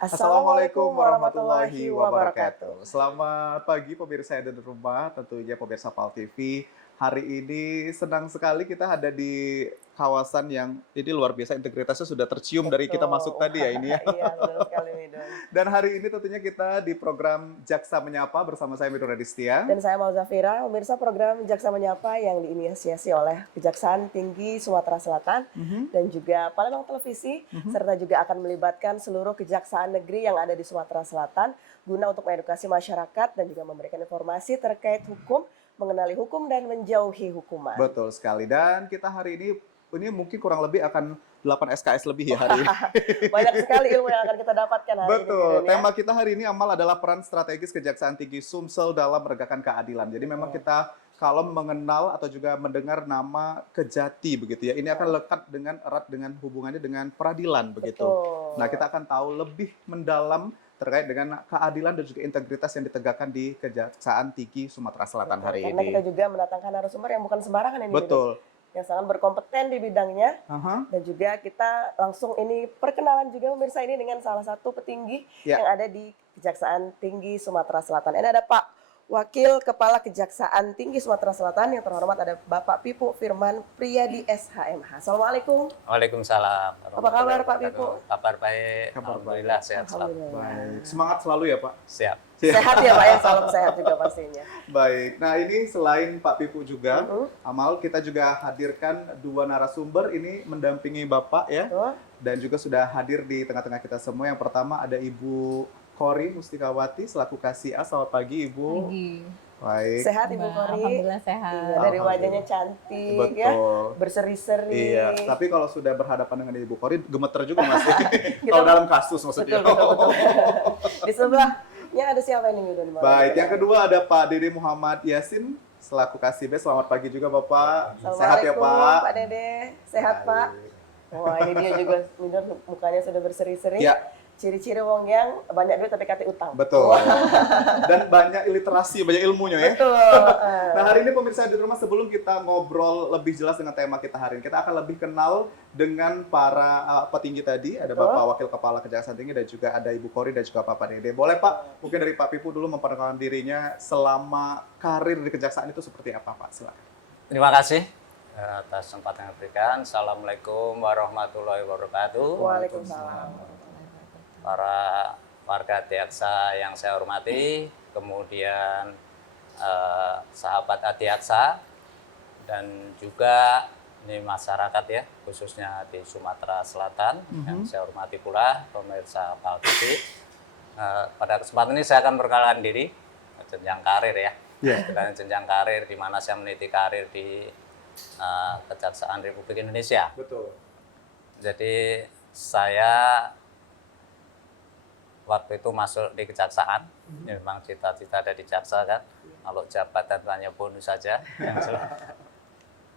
Assalamualaikum warahmatullahi wabarakatuh. Selamat pagi pemirsa yang ada di rumah, tentunya pemirsa PAL TV. Hari ini senang sekali kita ada di kawasan yang ini luar biasa, integritasnya sudah tercium dari kita masuk tadi ya ini ya. Iya, benar sekali Midun. Dan hari ini tentunya kita di program Jaksa Menyapa bersama saya Midun Radistia. Dan saya Mau Zafira, pemirsa program Jaksa Menyapa yang diinisiasi oleh Kejaksaan Tinggi Sumatera Selatan dan juga Palembang Televisi, serta juga akan melibatkan seluruh kejaksaan negeri yang ada di Sumatera Selatan guna untuk mengedukasi masyarakat dan juga memberikan informasi terkait hukum, mengenali hukum dan menjauhi hukuman. Betul sekali. Dan kita hari ini mungkin kurang lebih akan 8 SKS lebih ya hari ini. Banyak sekali ilmu yang akan kita dapatkan hari ini. Betul. Tema kita hari ini Amal adalah peran strategis Kejaksaan Tinggi Sumsel dalam menegakkan keadilan. Jadi memang kita kalau mengenal atau juga mendengar nama Kejati begitu ya, ini akan lekat dengan erat dengan hubungannya dengan peradilan begitu. Betul. Nah, kita akan tahu lebih mendalam terkait dengan keadilan dan juga integritas yang ditegakkan di Kejaksaan Tinggi Sumatera Selatan hari Karena ini. kita juga mendatangkan narasumber yang bukan sembarangan ini. Betul. Yang sangat berkompeten di bidangnya. Dan juga kita langsung ini perkenalan juga pemirsa ini dengan salah satu petinggi yang ada di Kejaksaan Tinggi Sumatera Selatan. Ini ada Pak Wakil Kepala Kejaksaan Tinggi Sumatera Selatan yang terhormat ada Bapak Pipu Firman Priyadi SHMH. Assalamualaikum. Waalaikumsalam. Apa kabar Pak Pipu? Kabar baik. Alhamdulillah sehat selalu. Baik. Semangat selalu ya Pak. Siap. Sehat ya Pak ya, salam sehat juga pastinya. Baik, nah ini selain Pak Pipu juga, Amal kita juga hadirkan dua narasumber ini mendampingi Bapak ya, dan juga sudah hadir di tengah-tengah kita semua. Yang pertama ada Ibu Kori Mustikawati selaku KSIA. Selamat pagi Ibu. Pagi. Baik. Sehat Ibu Kori? Alhamdulillah sehat. Iya, dari wajahnya cantik ya, berseri-seri. Iya, tapi kalau sudah berhadapan dengan Ibu Kori gemeter juga masih. Kalau dalam kasus maksudnya. Betul. Di sebelahnya ada siapa ini Midun? Baik, yang kedua ada Pak Dede Muhammad Yasin selaku Kasibes. Selamat pagi juga Bapak. Sehat ya Pak? Pak Dede, sehat Pak. Wah ini dia juga Midun mukanya sudah berseri-seri. Ya. Ciri-ciri wong yang banyak duit tapi kate utang. Betul. Dan banyak literasi, banyak ilmunya ya. Betul. Nah hari ini pemirsa di rumah, sebelum kita ngobrol lebih jelas dengan tema kita hari ini, kita akan lebih kenal dengan para petinggi tadi. Ada Bapak Wakil Kepala Kejaksaan Tinggi dan juga ada Ibu Kori dan juga Bapak Dede. Boleh Pak, mungkin dari Pak Pipu dulu memperkenalkan dirinya selama karir di Kejaksaan itu seperti apa Pak? Silakan. Terima kasih atas kesempatan yang diberikan. Assalamualaikum warahmatullahi wabarakatuh. Waalaikumsalam. Para warga Adiaksa yang saya hormati, kemudian sahabat Adiaksa, dan juga ini masyarakat ya, khususnya di Sumatera Selatan, yang saya hormati pula, pemirsa PAL TV. Pada kesempatan ini saya akan perkenalkan diri, jenjang karir ya. Jenjang karir, di mana saya meniti karir di Kejaksaan Republik Indonesia. Betul. Jadi saya waktu itu masuk di kejaksaan, ya, memang cita-cita ada di jaksa kan, kalau jabatan hanya bonus saja.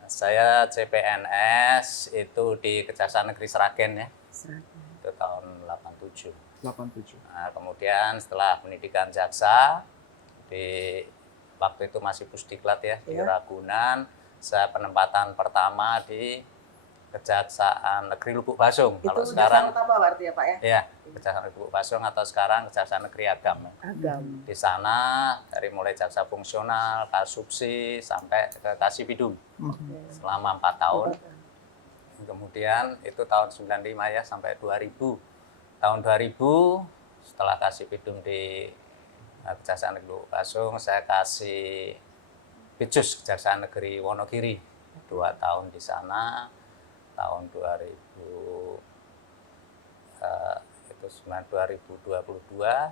Saya CPNS itu di Kejaksaan Negeri Sragen ya, itu tahun 87. Nah, kemudian setelah pendidikan jaksa, di waktu itu masih Pusdiklat ya, di Ragunan, saya penempatan pertama di Kejaksaan Negeri Lubuk Basung. Itu kalau sekarang apa berarti ya Pak ya? Iya, Kejaksaan Lubuk Basung atau sekarang Kejaksaan Negeri Agam. Di sana dari mulai jaksa fungsional, kasubsi sampai ke Kasibidum selama 4 tahun. Kemudian itu tahun 95 ya sampai 2000. Tahun 2000 setelah Kasibidum di Kejaksaan Negeri Lubuk Basung, saya kasih Pidjus Kejaksaan Negeri Wonogiri 2 tahun di sana. Tahun 2022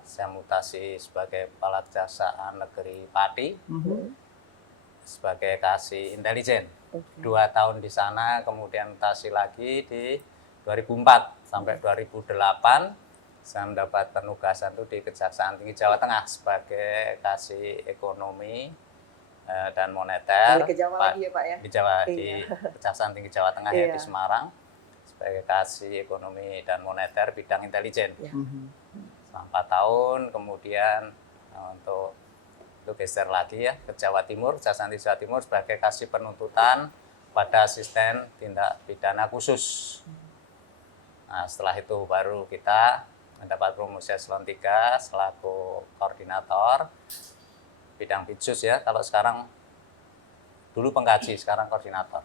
saya mutasi sebagai Kepala Kejaksaan Negeri Pati sebagai kasih intelijen. 2 tahun di sana, kemudian mutasi lagi di 2004 sampai 2008 saya mendapat penugasan itu di Kejaksaan Tinggi Jawa Tengah sebagai kasih ekonomi dan moneter. Balik ke Jawa lagi ya Pak ya? Di Jawa, di Kejaksaan Tinggi Jawa Tengah ya, di Semarang sebagai kasih ekonomi dan moneter bidang intelijen. Selama 4 tahun, kemudian untuk itu geser lagi ya ke Jawa Timur, Kejaksaan Tinggi Jawa Timur sebagai kasih penuntutan pada asisten tindak pidana khusus. Nah, setelah itu baru kita mendapat promosi eselon 3 selaku koordinator bidang Pitsus ya. Kalau sekarang dulu pengkaji, sekarang koordinator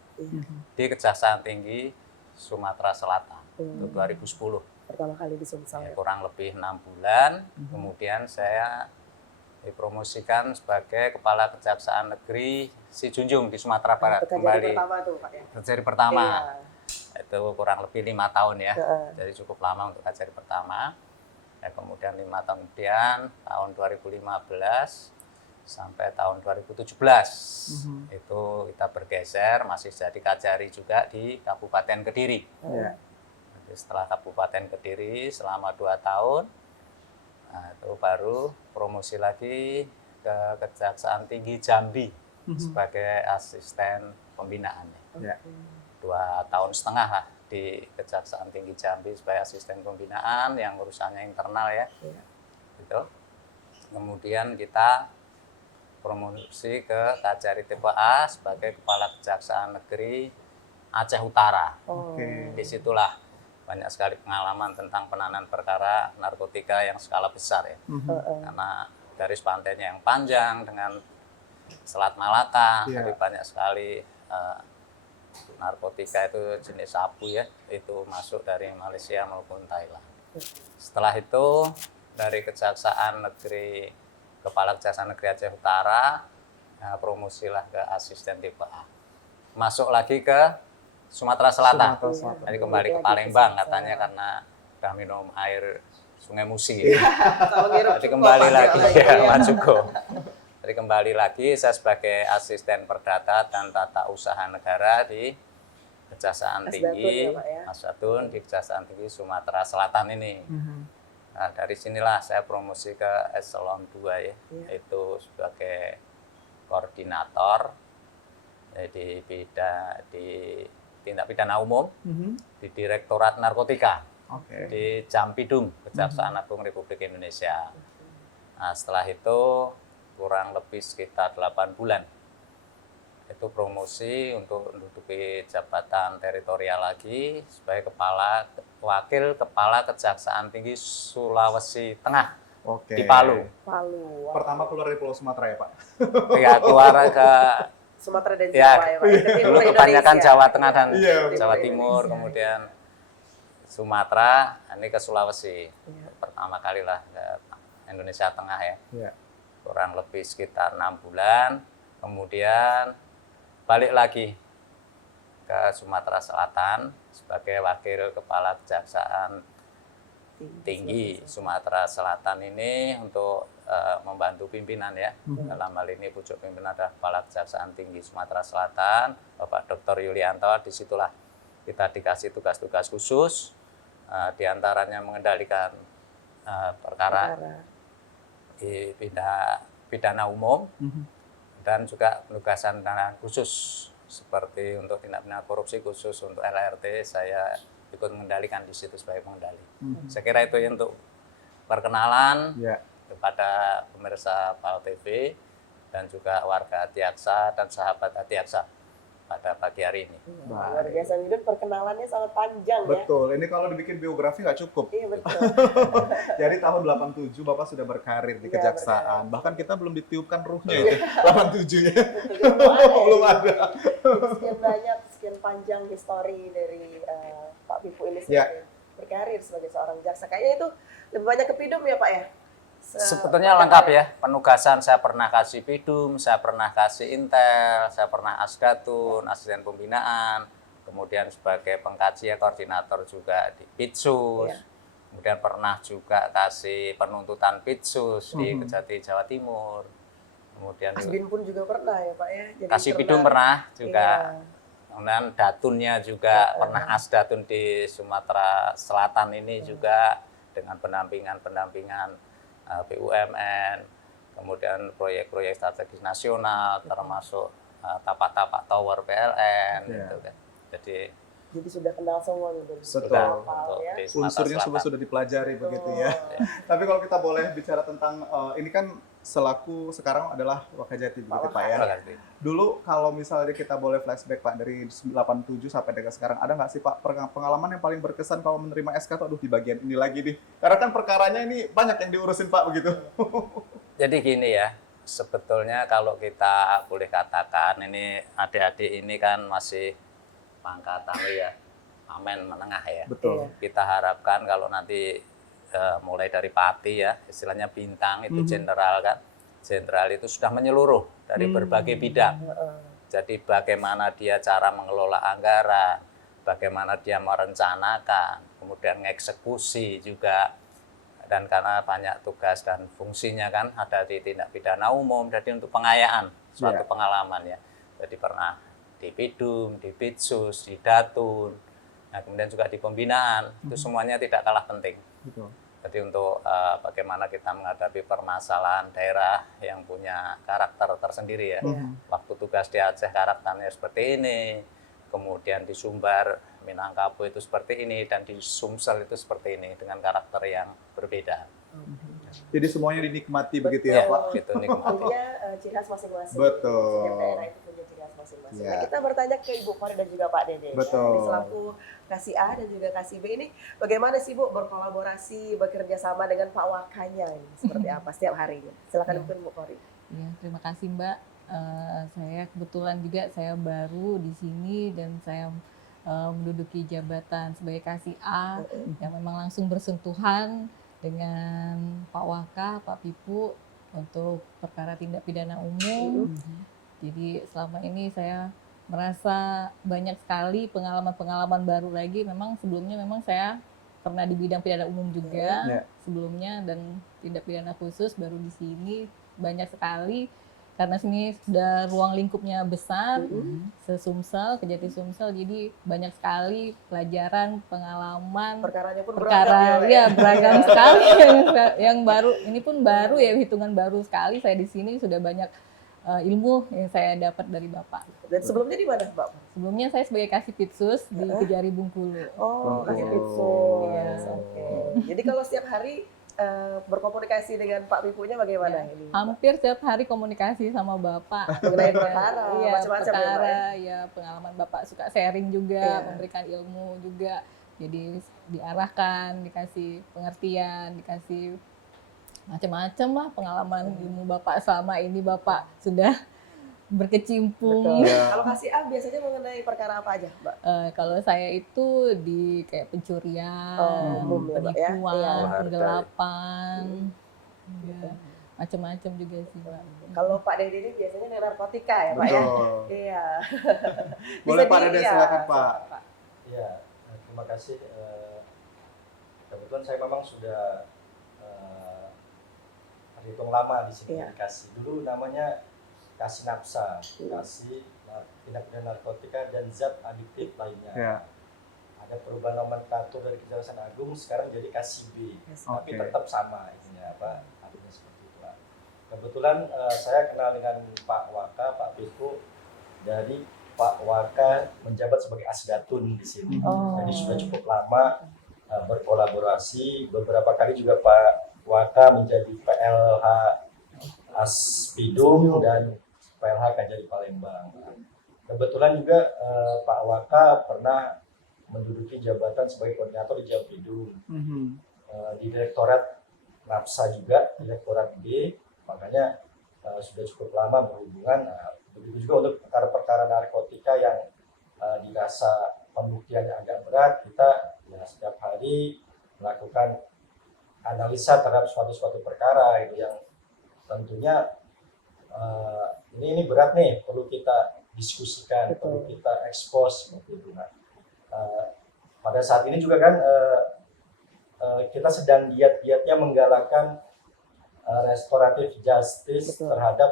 di Kejaksaan Tinggi Sumatera Selatan itu 2010. Pertama kali di Sumsel. Ya, kurang lebih 6 bulan. Kemudian saya dipromosikan sebagai Kepala Kejaksaan Negeri Sijunjung di Sumatera Barat. Itu kejadian pertama tuh Pak ya. Kejari pertama. Iya. Itu kurang lebih 5 tahun ya. Jadi cukup lama untuk kejari pertama. Ya, kemudian 5 tahun kemudian tahun 2015 sampai tahun 2017 itu kita bergeser masih jadi kajari juga di Kabupaten Kediri. Ya. Jadi setelah Kabupaten Kediri selama 2 tahun, nah, itu baru promosi lagi ke Kejaksaan Tinggi Jambi sebagai asisten pembinaan. Ya. 2,5 tahun lah di Kejaksaan Tinggi Jambi sebagai asisten pembinaan yang urusannya internal ya. Gitu. Kemudian kita promosi ke Kajari tipe A sebagai Kepala Kejaksaan Negeri Aceh Utara. Oke. Disitulah banyak sekali pengalaman tentang penanganan perkara narkotika yang skala besar ya. Karena garis pantainya yang panjang dengan Selat Malaka, Iya. jadi banyak sekali narkotika itu jenis sabu ya, itu masuk dari Malaysia maupun Thailand. Setelah itu dari Kejaksaan Negeri Kepala Kejaksaan Negeri Aceh Utara, nah, promosilah ke asisten tipe A. Masuk lagi ke Sumatera Selatan. Sumatera Selatan. Jadi kembali ke Palembang katanya karena udah minum air Sungai Musi. Jadi kembali lagi ya, Mas Jugo. Jadi kembali lagi saya sebagai asisten perdata dan tata usaha negara di Kejaksaan Tinggi Asdatun di Kejaksaan Tinggi Sumatera Selatan ini. Nah, dari sinilah saya promosi ke eselon 2 ya, yaitu sebagai koordinator di tindak pidana umum di Direktorat Narkotika di Jampidum, Kejaksaan Agung Republik Indonesia. Nah, setelah itu kurang lebih sekitar 8 bulan itu promosi untuk menduduki jabatan teritorial lagi sebagai wakil kepala Kejaksaan Tinggi Sulawesi Tengah di Palu. Palu. Pertama keluar dari Pulau Sumatera ya Pak? Ya, keluar ke Sumatera dan ya, Jawa ya Pak. dulu kebanyakan Jawa Tengah dan Iya, Jawa Timur, kemudian Sumatera, ini ke Sulawesi. Pertama kali lah ke Indonesia Tengah ya. Iya. Kurang lebih sekitar 6 bulan, kemudian balik lagi ke Sumatera Selatan sebagai wakil kepala Kejaksaan Tinggi Sumatera Selatan ini untuk membantu pimpinan ya. Dalam hal ini pucuk pimpinan adalah Kepala Kejaksaan Tinggi Sumatera Selatan, Bapak Dr. Yulianto. Disitulah kita dikasih tugas-tugas khusus, diantaranya mengendalikan perkara di pidana umum dan juga penugasan penanganan khusus seperti untuk tindak pidana korupsi khusus untuk LRT saya ikut mengendalikan di situ sebagai pengendali. Saya kira itu ya untuk perkenalan kepada pemirsa PAL TV dan juga warga Atiaksa dan sahabat Atiaksa pada pagi hari ini. Luar biasa, Midun, perkenalannya sangat panjang ya. Betul, ini kalau dibikin biografi nggak cukup. Iya betul. Jadi tahun 87 Bapak sudah berkarir di Kejaksaan. Bahkan kita belum ditiupkan ruhnya itu, 87 ya. Belum ada. Sekian banyak, sekian panjang histori dari Pak Pipu ini berkarir sebagai seorang jaksa. Kayaknya itu lebih banyak ke Pidum ya Pak ya? Sebetulnya lengkap ya, penugasan saya pernah kasih Pidum, saya pernah kasih Intel, saya pernah Asdatun, asisten pembinaan, kemudian sebagai pengkaji ya, koordinator juga di Pitsus, kemudian pernah juga kasih penuntutan Pitsus di Kejati Jawa Timur, kemudian Asbin pun juga pernah ya Pak ya? Jadi kasih Pidum pernah juga, kemudian Datunnya juga pernah Asdatun di Sumatera Selatan ini juga dengan pendampingan BUMN, kemudian proyek-proyek strategis nasional termasuk tapak-tapak tower PLN gitu kan. Jadi sudah kenal semua gitu. Betul. Ya. Unsurnya sudah dipelajari begitu ya. Tapi kalau kita boleh bicara tentang ini kan selaku sekarang adalah Wakajati begitu Pak ya. Terima kasih. Dulu kalau misalnya kita boleh flashback Pak dari 87 sampai dengan sekarang, ada nggak sih Pak pengalaman yang paling berkesan kalau menerima SK tuh, aduh di bagian ini lagi nih. Karena kan perkaranya ini banyak yang diurusin Pak begitu. Jadi gini ya, sebetulnya kalau kita boleh katakan ini adik-adik ini kan masih pangkatan ya, amen menengah ya. Betul. Kita harapkan kalau nanti mulai dari pati ya, istilahnya bintang itu jenderal kan. Jenderal itu sudah menyeluruh dari berbagai bidang. Jadi bagaimana dia cara mengelola anggaran, bagaimana dia merencanakan, kemudian mengeksekusi juga. Dan karena banyak tugas dan fungsinya kan ada di tindak pidana umum, jadi untuk pengayaan suatu pengalaman ya. Jadi pernah di Pidum, di Pitsus, di Datun, nah, kemudian juga di pembinaan, itu semuanya tidak kalah penting. Betul. Jadi untuk bagaimana kita menghadapi permasalahan daerah yang punya karakter tersendiri ya. Waktu tugas di Aceh karakternya seperti ini, kemudian di Sumbar, Minangkabau itu seperti ini, dan di Sumsel itu seperti ini dengan karakter yang berbeda. Jadi semuanya dinikmati begitu ya Pak. Gitu nikmati. Punya ciri khas masing-masing. Betul. Setiap daerah itu punya ciri khas masing-masing. Ya. Nah, kita bertanya ke Ibu Kori dan juga Pak Dede. Betul. Jadi selaku Kasih A dan juga Kasih B ini, bagaimana sih Bu berkolaborasi, bekerja sama dengan Pak Wakanya ini? Seperti apa setiap harinya? Silakan mungkin Bu Kori. Ya, terima kasih Mbak. Saya kebetulan juga saya baru di sini dan saya menduduki jabatan sebagai Kasih A yang memang langsung bersentuhan dengan Pak Waka, Pak Pipu untuk perkara tindak pidana umum. Jadi selama ini saya merasa banyak sekali pengalaman-pengalaman baru lagi. Memang sebelumnya memang saya pernah di bidang pidana umum juga sebelumnya, dan tindak pidana khusus baru di sini banyak sekali. Karena sini sudah ruang lingkupnya besar, se-Sumsel, Kejati Sumsel, jadi banyak sekali pelajaran, pengalaman, Perkaranya pun perkara beragam ya beragam sekali yang baru. Ini pun baru ya, hitungan baru sekali saya di sini, sudah banyak ilmu yang saya dapat dari Bapak. Dan sebelumnya di mana Mbak? Sebelumnya saya sebagai Kasih Pitsus di Kejari Bengkulu. Oh, Kasih Oh. Pitsus. Iya. Oke. Jadi kalau setiap hari berkomunikasi dengan Pak Pipunya bagaimana ini? Hampir setiap hari komunikasi sama Bapak Mengenai perkara, iya, macam-macam ya, Pak, perkara, ya pengalaman Bapak suka sharing juga, Iya. memberikan ilmu juga. Jadi diarahkan, dikasih pengertian, dikasih macam-macam lah pengalaman ilmu Bapak selama ini Bapak sudah berkecimpung. Betul. Kalau Kasih A biasanya mengenai perkara apa aja, Mbak? Kalau saya itu di kayak pencurian, umum ya, Mbak, ya? penipuan, Iya. penggelapan, ya, macam-macam juga sih Mbak. Kalau Pak Dede ini biasanya dengan narkotika ya, Pak ya? Betul. Iya. Boleh Bisa Pak di- Dede, iya. silakan Pak. Ya, terima kasih. Kebetulan saya memang sudah terhitung lama di sini Iya. di Kasih. Dulu namanya Kasih Napsa, Kasih tindak pidana narkotika dan zat adiktif lainnya. Ya. Ada perubahan nomenklatur dari Kejaksaan Agung, sekarang jadi Kasih B, tapi Oke. tetap sama ininya apa artinya seperti itu. Kebetulan saya kenal dengan Pak Waka, Pak Pipu dari Pak Waka menjabat sebagai Asdatun di sini. Oh. Jadi sudah cukup lama berkolaborasi. Beberapa kali juga Pak Waka menjadi PLH Aspidum dan PLH Kajari Palembang. Kebetulan juga Pak Waka pernah menduduki jabatan sebagai koordinator di Jampidum. Di Direktorat NAPSA juga, Direktorat B, makanya sudah cukup lama berhubungan. Begitu juga untuk perkara-perkara narkotika yang dirasa pembuktiannya agak berat, kita ya setiap hari melakukan analisa terhadap suatu perkara itu yang tentunya ini berat nih, perlu kita diskusikan, Betul. perlu kita expose seperti itu. Nah, pada saat ini juga kan kita sedang giat-giatnya menggalakkan restoratif justice Betul. terhadap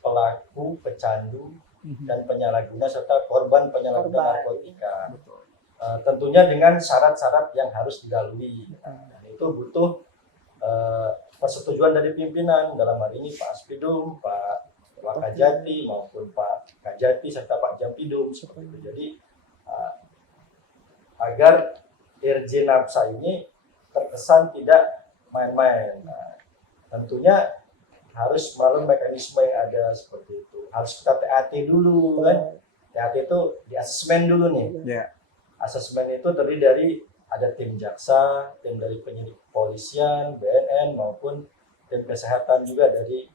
pelaku, pecandu, dan penyalahguna serta korban penyalahguna narkotika. Tentunya dengan syarat-syarat yang harus dilalui. Dan itu butuh persetujuan dari pimpinan, dalam hal ini Pak Aspidum, Pak Wakajati maupun Pak Kajati serta Pak Jampidum seperti itu. Jadi agar Irjen Napsa ini terkesan tidak main-main. Nah, tentunya harus melalui mekanisme yang ada seperti itu. Harus kita TAT dulu kan. TAT itu di asesmen dulu nih. Ya. Asesmen itu terdiri dari ada tim jaksa, tim dari penyidik kepolisian, BNN maupun tim kesehatan juga dari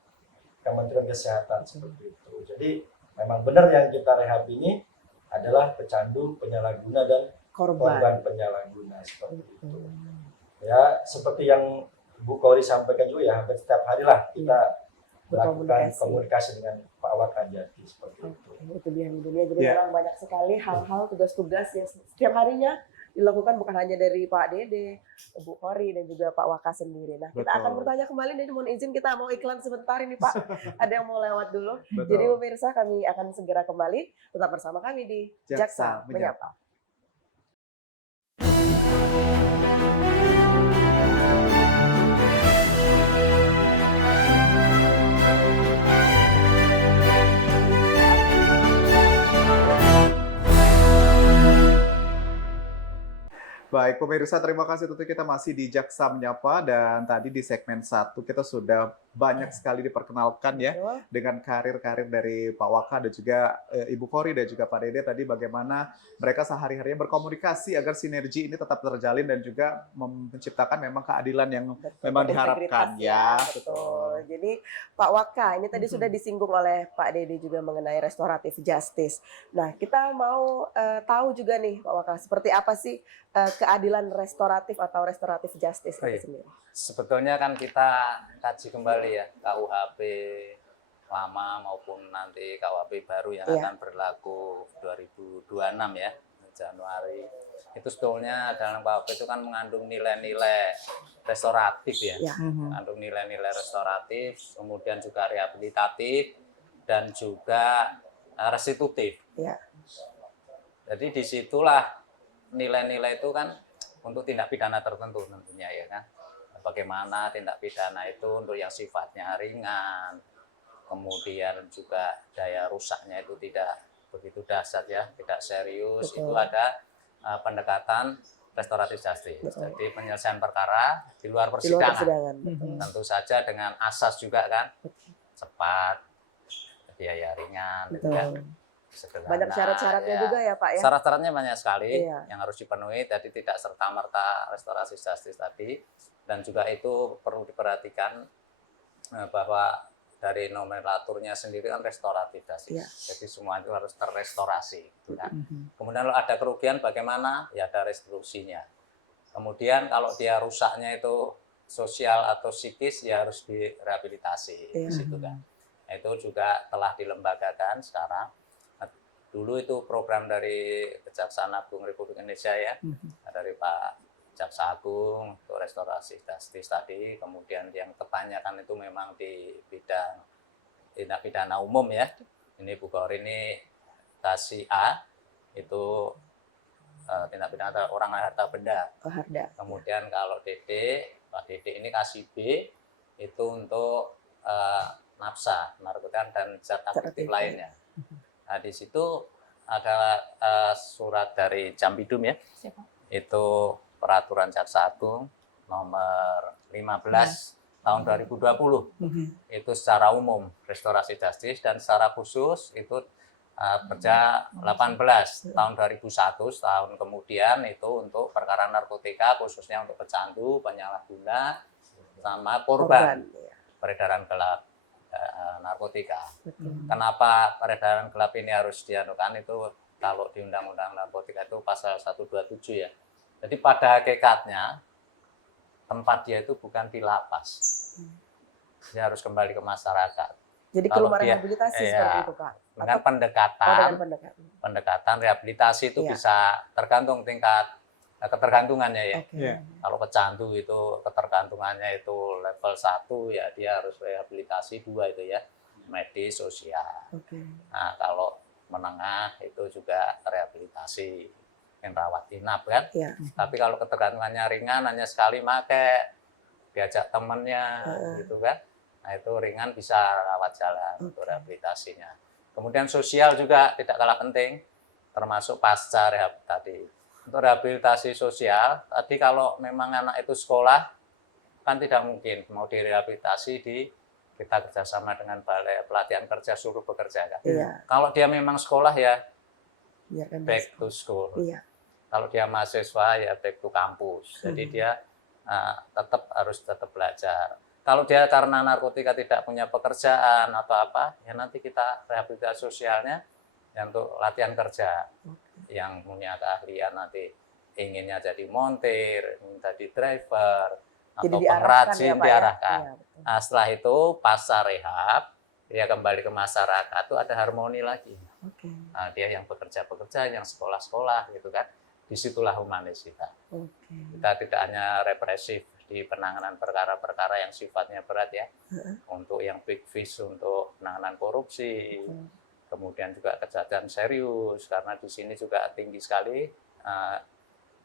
Kementerian Kesehatan seperti itu. Jadi memang benar yang kita rehab ini adalah pecandu, penyalahguna dan korban penyalahguna seperti itu. Ya, seperti yang Bu Kori sampaikan juga ya, hampir setiap hari lah kita melakukan komunikasi dengan Pak Wakajati seperti itu. Itu dia dunia. Jadi Ya. memang banyak sekali hal-hal, tugas-tugas yang setiap harinya dilakukan bukan hanya dari Pak Dede, Bu Kori dan juga Pak Waka sendiri. Nah, kita Betul. akan bertanya kembali. Jadi mohon izin kita mau iklan sebentar ini Pak. Ada yang mau lewat dulu. Betul. Jadi pemirsa kami akan segera kembali. Tetap bersama kami di Jaksa Jaksa Menyapa. Menyapa. Baik, pemirsa, terima kasih. Tentu kita masih di Jaksa Menyapa, dan tadi di segmen 1 kita sudah banyak sekali diperkenalkan ya Betul. dengan karir-karir dari Pak Waka dan juga Ibu Kori dan juga Pak Dede tadi, bagaimana mereka sehari-harinya berkomunikasi agar sinergi ini tetap terjalin dan juga menciptakan memang keadilan yang memang diharapkan ya. Integritas betul. Jadi Pak Waka ini tadi sudah disinggung oleh Pak Dede juga mengenai restoratif justice. Nah, kita mau tahu juga nih Pak Waka, seperti apa sih keadilan restoratif atau restoratif justice Baik. itu sendiri? Sebetulnya kan kita kaji kembali ya KUHP lama maupun nanti KUHP baru yang Iya. akan berlaku 2026 ya, Januari. Itu sebetulnya dalam KUHP itu kan mengandung nilai-nilai restoratif ya. Iya. Mengandung nilai-nilai restoratif, kemudian juga rehabilitatif dan juga restitutif. Iya. Jadi disitulah nilai-nilai itu kan untuk tindak pidana tertentu tentunya ya kan. Bagaimana tindak pidana itu untuk yang sifatnya ringan, kemudian juga daya rusaknya itu tidak begitu dahsyat ya, tidak serius. Betul. Itu ada pendekatan restoratif justice. Betul. Jadi penyelesaian perkara di luar Di luar persidangan. persidangan. Betul. Tentu saja dengan asas juga kan, cepat, biaya ringan, Betul. ya, sederhana, Banyak syarat-syaratnya ya. juga ya Pak ya. Syarat-syaratnya banyak sekali Iya. yang harus dipenuhi, jadi tidak serta-merta restorasi justice tadi. Dan juga itu perlu diperhatikan bahwa dari nomenklaturnya sendiri kan restoratif justice. Iya. Jadi semua itu harus terrestorasi. Gitu kan. Kemudian kalau ada kerugian bagaimana? Ya ada restitusinya. Kemudian kalau dia rusaknya itu sosial atau psikis ya harus direhabilitasi. Iya. Di situ kan. Nah, itu juga telah dilembagakan sekarang. Dulu itu program dari Kejaksaan Agung Republik Indonesia ya, dari Pak Jaksa Agung untuk restorasi justice tadi, kemudian yang kebanyakan itu memang di bidang tindak pidana umum ya. Ini Bu Kori ini kasih A, itu tindak pidana orang harta benda. Oh, harda. Kemudian kalau DD, Pak DD ini kasih B, itu untuk nafsa, narkotika dan zat aktif lainnya. Nah, di situ ada surat dari Jampidum ya. Siapa? Itu peraturan Jaksa Agung nomor 15 tahun 2020. Itu secara umum restorasi justice, dan secara khusus itu Perja 18 tahun 2001, tahun kemudian itu untuk perkara narkotika khususnya untuk pecandu, penyalahguna sama korban Iya. peredaran gelap narkotika. Betul. Kenapa peredaran gelap ini harus dianukan? Itu kalau di Undang-Undang Narkotika itu pasal 127 ya. Jadi pada hakikatnya tempat dia itu bukan di lapas. Dia harus kembali ke masyarakat. Jadi ke Kalau rumah dia- rehabilitasi iya. seperti itu Pak. Dengan Atau pendekatan, dengan pendekatan. pendekatan rehabilitasi itu Iya. bisa tergantung tingkat ketergantungannya ya. Oke. Iya. Kalau pecandu itu ketergantungannya itu level 1 ya dia harus rehabilitasi 2 itu ya, medis, sosial. Oke. Nah, kalau menengah itu juga rehabilitasi, yang rawat inap kan. Iya. Tapi kalau ketergantungannya ringan hanya sekali make, diajak temennya gitu kan. Nah, itu ringan bisa rawat jalan untuk rehabilitasinya. Kemudian sosial juga tidak kalah penting, termasuk pasca rehab tadi. Untuk rehabilitasi sosial, tadi kalau memang anak itu sekolah, kan tidak mungkin mau direhabilitasi di kita kerjasama dengan Balai Pelatihan Kerja Suruh Bekerja kan. Iya. Kalau dia memang sekolah ya Biarkan dia back to school. Iya. Kalau dia mahasiswa ya back to kampus. Jadi dia harus tetap belajar. Kalau dia karena narkotika tidak punya pekerjaan atau apa, ya nanti kita rehabilitasi sosialnya ya untuk latihan kerja. Yang punya keahlian nanti inginnya jadi montir, ingin jadi driver, Jadi atau diarahkan pengrajin ya, Pak, ya? diarahkan. Iya, betul. Nah, setelah itu pasca rehab, dia kembali ke masyarakat itu ada harmoni lagi. Oke. Nah, dia yang bekerja-bekerja, yang sekolah-sekolah gitu kan. Disitulah humanis kita. Oke. Kita tidak hanya represif di penanganan perkara-perkara yang sifatnya berat ya. Untuk yang big fish, untuk penanganan korupsi, kemudian juga kejahatan serius, karena di sini juga tinggi sekali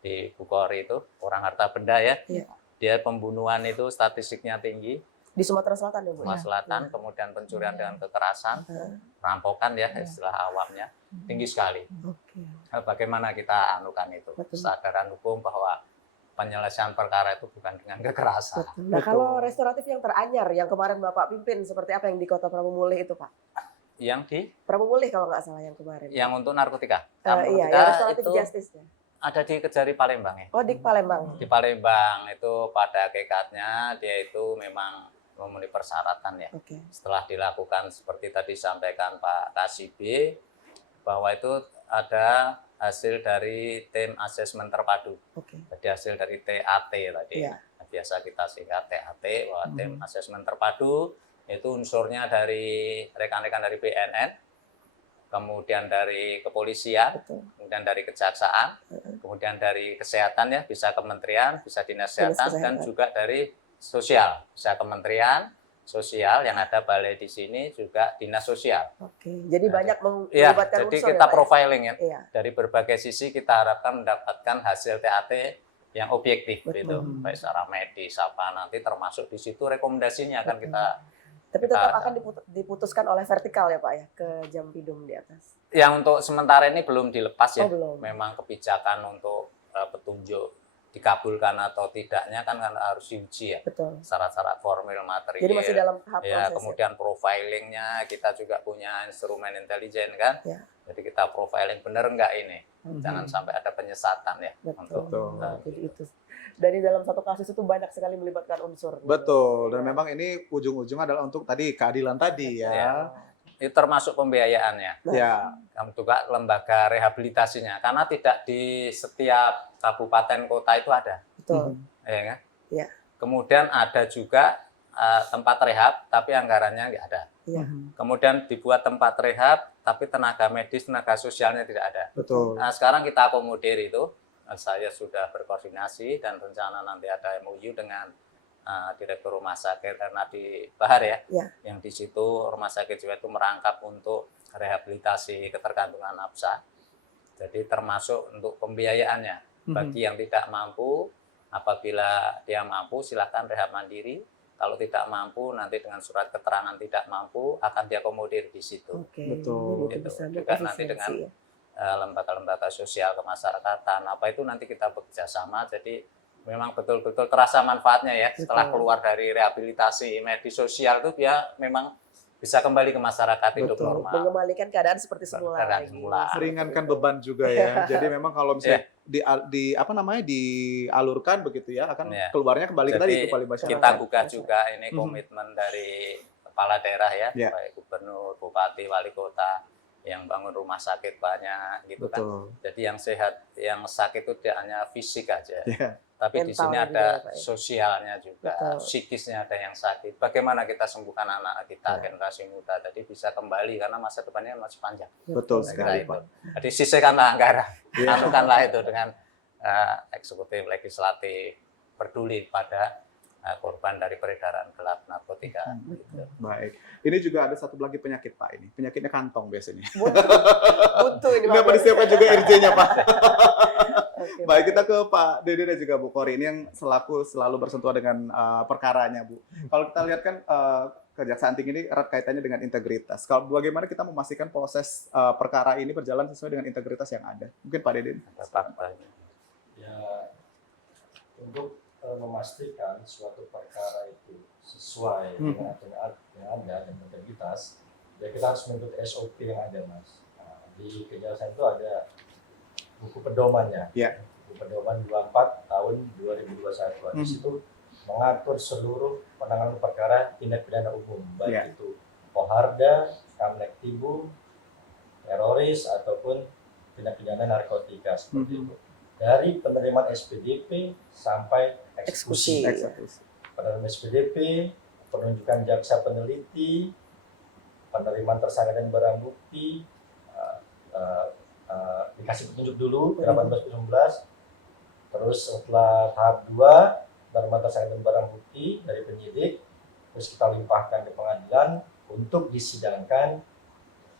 di Bukori itu orang harta benda ya. Iya. Dia pembunuhan itu statistiknya tinggi. Di Sumatera Selatan ya, Bu? Sumatera Selatan, Iya. kemudian pencurian dengan kekerasan, rampokan ya istilah awamnya tinggi sekali. Oke. Bagaimana kita anukan itu? Betul. Kesadaran hukum bahwa penyelesaian perkara itu bukan dengan kekerasan. Betul. Nah, kalau restoratif yang teranyar yang kemarin Bapak pimpin seperti apa yang di Kota Pramumulih itu, Pak? Yang di Pramumulih kalau nggak salah yang kemarin. yang untuk narkotika. Iya, Narkotika yang restoratif itu justice ya. ada di Kejari Palembang ya. Oh, di Palembang. Di Palembang itu pada hakikatnya dia itu memang memenuhi persyaratan ya. Oke. Setelah dilakukan seperti tadi sampaikan Pak Kasibi bahwa itu ada hasil dari tim asesmen terpadu. Oke. Jadi hasil dari TAT tadi. Iya. Biasa kita singkat TAT bahwa tim asesmen terpadu itu unsurnya dari rekan-rekan dari BNN, kemudian dari kepolisian, Betul. kemudian dari kejaksaan, kemudian dari kesehatan ya, bisa kementerian, bisa dinas kesehatan, dan kesehatan. juga dari sosial, bisa kementerian sosial yang ada balai di sini juga dinas sosial. Oke. Jadi banyak Ya, melibatkan jadi unsur kita ya, Pak, ya? profiling ya. Iya. Dari berbagai sisi kita harapkan mendapatkan hasil TAT yang objektif Betul. gitu, baik secara medis apa nanti termasuk di situ rekomendasinya akan Betul. kita. Tapi Kita- tetap akan diputuskan oleh vertikal ya, Pak ya, ke Jampidum di atas. Yang untuk sementara ini belum dilepas ya. Oh, belum. Memang kebijakan untuk petunjuk dikabulkan atau tidaknya kan harus diuji ya. Betul. Syarat-syarat formil material. Jadi masih dalam tahap Ya, proses. kemudian profilingnya kita juga punya instrumen intelijen kan. Ya. Jadi kita profiling benar enggak ini. Jangan sampai ada penyesatan ya. Betul. Betul. Jadi itu. Dan di dalam satu kasus itu banyak sekali melibatkan unsur. Betul, dan memang ini ujung-ujungnya adalah untuk tadi keadilan tadi ya. Ya. Itu termasuk pembiayaannya. Ya, Juga lembaga rehabilitasinya. Karena tidak di setiap kabupaten kota itu ada. Betul. Ya kan? Iya. Kemudian ada juga tempat rehab, tapi anggarannya nggak ada. Iya. Kemudian dibuat tempat rehab, tapi tenaga medis, tenaga sosialnya tidak ada. betul. Nah, sekarang kita akomodir itu. Saya sudah berkoordinasi dan rencana nanti ada MOU dengan Direktur Rumah Sakit Ernadi Bahar ya. Iya. Yang di situ Rumah Sakit Jiwa itu merangkap untuk rehabilitasi ketergantungan nafsa. Jadi termasuk untuk pembiayaannya. Bagi yang tidak mampu, apabila dia mampu silakan rehab mandiri. Kalau tidak mampu, nanti dengan surat keterangan tidak mampu akan diakomodir di situ. Oke. Betul. Jadi itu Gitu. bisa Juga nanti dengan efisiensi ya. lembaga-lembaga sosial kemasyarakatan apa itu nanti kita bekerja sama. Jadi memang betul-betul terasa manfaatnya ya. Setelah Betul. keluar dari rehabilitasi medis sosial itu dia memang bisa kembali ke masyarakat hidup Betul. normal. Mengembalikan keadaan seperti semula. Keadaan lagi. semula. Meringankan beban juga ya. Jadi memang kalau misalnya di apa namanya dialurkan begitu ya, akan Ya. keluarnya kembali ke tadi Jadi ke paling masyarakat. kita gugah juga ini komitmen dari kepala daerah ya, Ya. baik gubernur, bupati, wali kota yang bangun rumah sakit banyak gitu kan. Betul. Jadi yang sehat, yang sakit itu tidak hanya fisik aja, Ya. tapi di Mental sini juga ada ya, Pak, ya. sosialnya juga, Betul. psikisnya ada yang sakit. Bagaimana kita sembuhkan anak kita Ya. generasi muda tadi bisa kembali karena masa depannya masih panjang. Betul Saya kira sekali, itu. Pak. Jadi sisihkanlah anggaran, Ya. anukanlah itu dengan eksekutif, legislatif peduli pada korban dari peredaran gelap narkotika. Gitu. Baik. Ini juga ada satu lagi penyakit Pak ini. Penyakitnya kantong biasanya. Buntu ini. Ini apa Pak. disiapkan juga RJ-nya Pak. Oke, Baik, kita ke Pak Dede dan juga Bu Kori ini yang selalu bersentuhan dengan perkaranya, Bu. Kalau kita lihat kan Kejaksaan Tinggi ini erat kaitannya dengan integritas. Kalau bagaimana kita memastikan proses perkara ini berjalan sesuai dengan integritas yang ada? Mungkin Pak Dede. Ada faktanya. Ya, untuk memastikan suatu perkara itu sesuai dengan aturan yang ada dan integritas, ya kita harus mengikuti SOP yang ada, Mas. Nah, di kejaksaan itu ada buku pedomannya, buku pedoman 24 tahun 2021. Di situ mengatur seluruh penanganan perkara tindak pidana umum, baik itu Poharda, Kamlektibum, teroris ataupun tindak pidana narkotika seperti itu. Dari penerimaan SPDP sampai eksekusi. Penerimaan SPDP, penunjukan jaksa peneliti, penerimaan tersangka dan barang bukti, dikasih petunjuk dulu 18-19, terus setelah tahap 2 penerimaan tersangka dan barang bukti dari penyidik, terus kita limpahkan ke pengadilan untuk disidangkan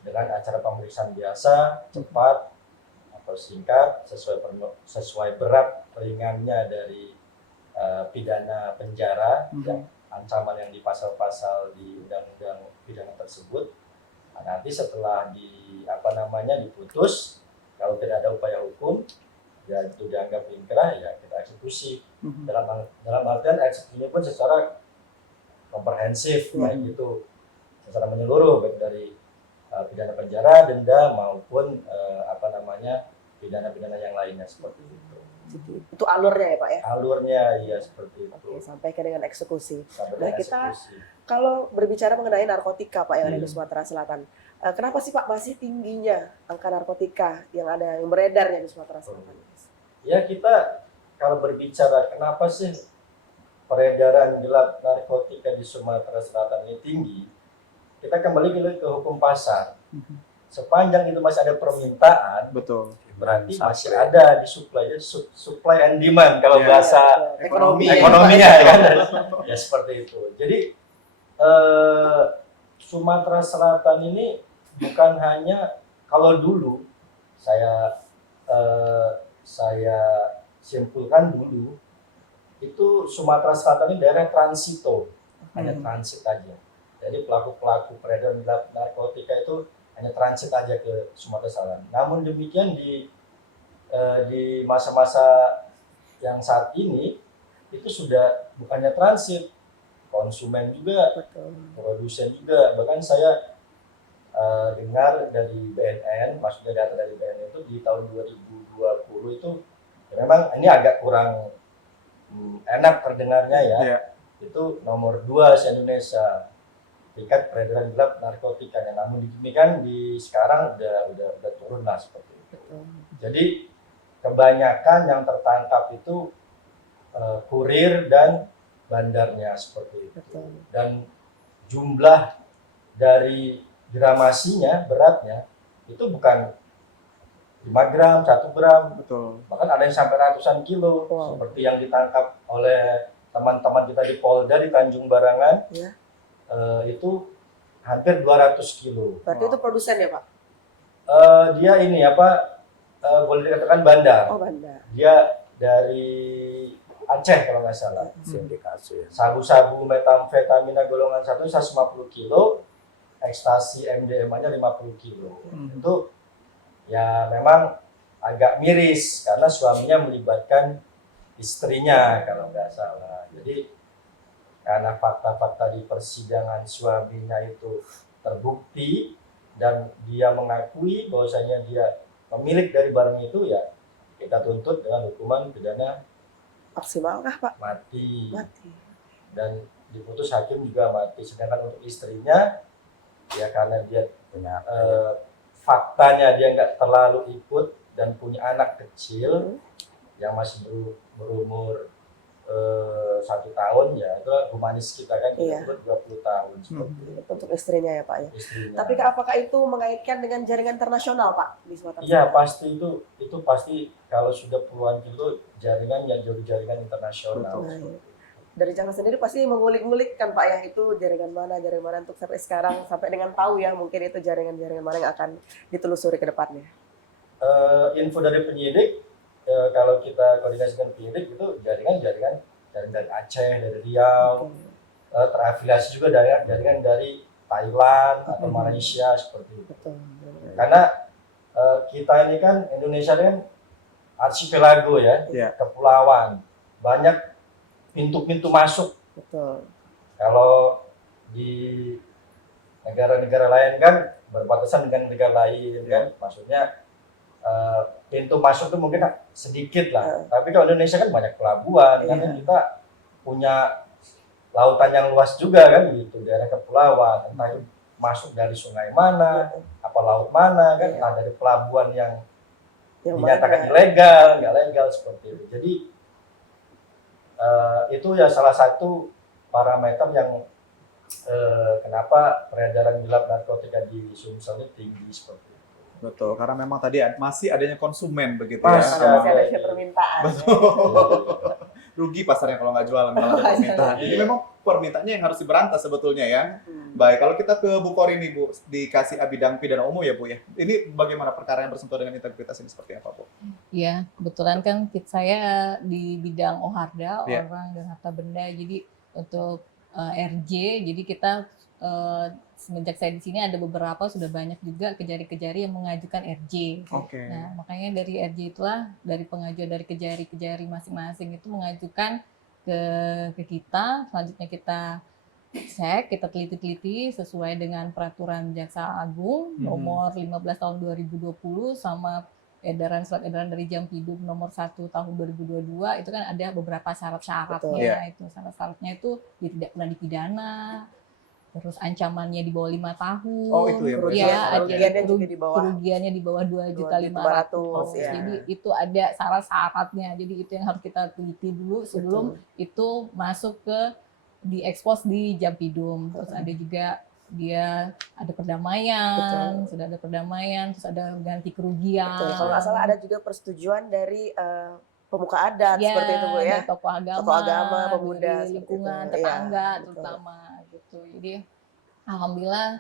dengan acara pemeriksaan biasa, cepat atau singkat, sesuai berat ringannya dari pidana penjara yang ancaman yang di pasal-pasal di undang-undang pidana tersebut. Nah, nanti setelah diputus, kalau tidak ada upaya hukum, ya itu dianggap inkrah, ya kita eksekusi. Dalam artian eksekusinya pun secara komprehensif, baik itu secara menyeluruh, baik dari pidana penjara, denda maupun pidana-pidana yang lainnya seperti itu. Itu alurnya ya Pak ya? Alurnya ya seperti itu. Oke, sampai ke dengan eksekusi. Sampai dengan kita eksekusi. Kalau berbicara mengenai narkotika Pak yang ada di Sumatera Selatan, kenapa sih Pak masih tingginya angka narkotika yang beredarnya di Sumatera Selatan? Ya, kita kalau berbicara kenapa sih peredaran gelap narkotika di Sumatera Selatan ini tinggi, kita kembali ke hukum pasar. Sepanjang itu masih ada permintaan, Betul. berarti masih ada di supply and demand kalau bahasa ekonominya kan. Ya seperti itu. Jadi Sumatera Selatan ini bukan hanya, kalau dulu saya simpulkan dulu itu Sumatera Selatan ini daerah transito, hanya transit aja. Jadi pelaku-pelaku peredaran narkotika itu hanya transit aja ke Sumatera Selatan. Namun demikian di masa-masa yang saat ini itu sudah bukannya transit, konsumen juga, produsen juga. Bahkan saya dengar dari BNN, maksudnya data dari BNN itu di tahun 2020 itu ya memang ini agak kurang enak terdengarnya ya. Itu nomor 2 se-Indonesia tingkat peredaran gelap narkotika. Namun demikian di sekarang udah turun lah seperti itu. Jadi kebanyakan yang tertangkap itu kurir dan bandarnya seperti itu. Dan jumlah dari gramasinya, beratnya itu bukan 5 gram, 1 gram, bahkan ada yang sampai ratusan kilo, seperti yang ditangkap oleh teman-teman kita di Polda di Tanjung Barangan. Itu hampir 200 kilo. Berarti itu produsen ya Pak? Dia ini boleh dikatakan bandar. Oh, bandar. Dia dari Aceh kalau nggak salah. Sindikasi. Sabu-sabu metamfetamina golongan 1 150 kilo, ekstasi MDMA-nya 50 kilo. Itu ya memang agak miris karena suaminya melibatkan istrinya kalau nggak salah. Jadi karena fakta-fakta di persidangan suaminya itu terbukti dan dia mengakui bahwasanya dia pemilik dari barang itu, ya kita tuntut dengan hukuman pidana Maksimal kah Pak? mati. Mati. Dan diputus hakim juga mati. Sedangkan untuk istrinya ya karena dia Punya faktanya dia nggak terlalu ikut dan punya anak kecil yang masih berumur 1 tahun, ya itu humanis kita kan, Iya. 20 tahun seperti itu. Itu untuk istrinya ya Pak ya. Istrinya. Tapi apakah itu mengaitkan dengan jaringan internasional Pak di Sumatera Iya Selatan? pasti itu pasti kalau sudah puluhan kilo jaringan yang jadi jaringan internasional. Betul. Dari Jaksa sendiri pasti mengulik-ngulik kan Pak ya, itu jaringan mana untuk sampai sekarang, sampai dengan tahu ya mungkin itu jaringan-jaringan mana yang akan ditelusuri ke depannya. Info dari penyidik, kalau kita koordinasi dengan penyidik itu jaringan dari Aceh, dari Riau, terafiliasi juga jaringan dari Thailand atau Malaysia seperti itu. Betul. Karena kita ini kan Indonesia ini kan archipelago ya, kepulauan, banyak pintu-pintu masuk. Betul. Kalau di negara-negara lain kan berbatasan dengan negara lain kan, maksudnya pintu masuk itu mungkin sedikit lah. Tapi kalau Indonesia kan banyak pelabuhan, karena kita punya lautan yang luas juga kan gitu, daerah kepulauan, entah itu masuk dari sungai mana, apa laut mana kan, entah dari pelabuhan yang dinyatakan ilegal, nggak legal seperti itu. Jadi itu ya salah satu parameter yang kenapa peredaran gelap narkotika di Sumsel ini tinggi seperti itu. Betul, karena memang tadi masih adanya konsumen begitu Masih ya. Masih ada permintaan. Rugi pasarnya kalau nggak jualan kalau ada permintaan. Jadi memang permintaannya yang harus diberantas sebetulnya ya. Baik, kalau kita ke Bu Kori nih Bu, dikasih bidang pidana umum ya Bu ya. Ini bagaimana perkara yang bersentuhan dengan integritas ini seperti apa Bu? Iya, kebetulan kan saya di bidang OHARDA, Iya. orang dan harta benda. Jadi untuk RJ, jadi kita semenjak saya di sini ada beberapa sudah banyak juga kejari-kejari yang mengajukan RJ. Oke. Nah, makanya dari RJ itulah dari pengajuan dari kejari-kejari masing-masing itu mengajukan ke kita, selanjutnya kita cek, kita teliti-teliti sesuai dengan peraturan Jaksa Agung nomor 15 tahun 2020 sama surat edaran dari Jampidum nomor 1 tahun 2022 itu kan ada beberapa syarat-syaratnya. Itu syarat-syaratnya itu dia tidak pernah dipidana, terus ancamannya di bawah 5 tahun. Oh, itu ya, berarti kerugiannya juga di bawah kerugiannya di bawah 2.500.000. ya. Jadi itu ada syarat-syaratnya. Jadi itu yang harus kita teliti dulu sebelum itu masuk ke diekspos di Jampidum. Terus ada juga dia ada perdamaian, sudah ada perdamaian, terus ada ganti kerugian. Kalau nggak salah ada juga persetujuan dari pemuka adat Ya, seperti itu Bu ya. dari tokoh agama, pemuda, dari seperti lingkungan itu. tetangga Iya, terutama gitu. Jadi alhamdulillah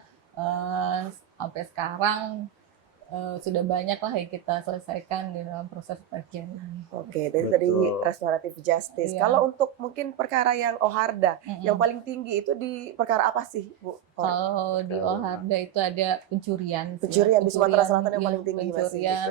sampai sekarang sudah banyak lah yang kita selesaikan di dalam proses pengerjaan ini. Oke, tadi restoratif justice. Iya. Kalau untuk mungkin perkara yang OHARDA, yang paling tinggi itu di perkara apa sih, Bu? Kalau di OHARDA itu ada pencurian. Pencurian di Sumatera Selatan yang iya, paling tinggi masih. pencurian,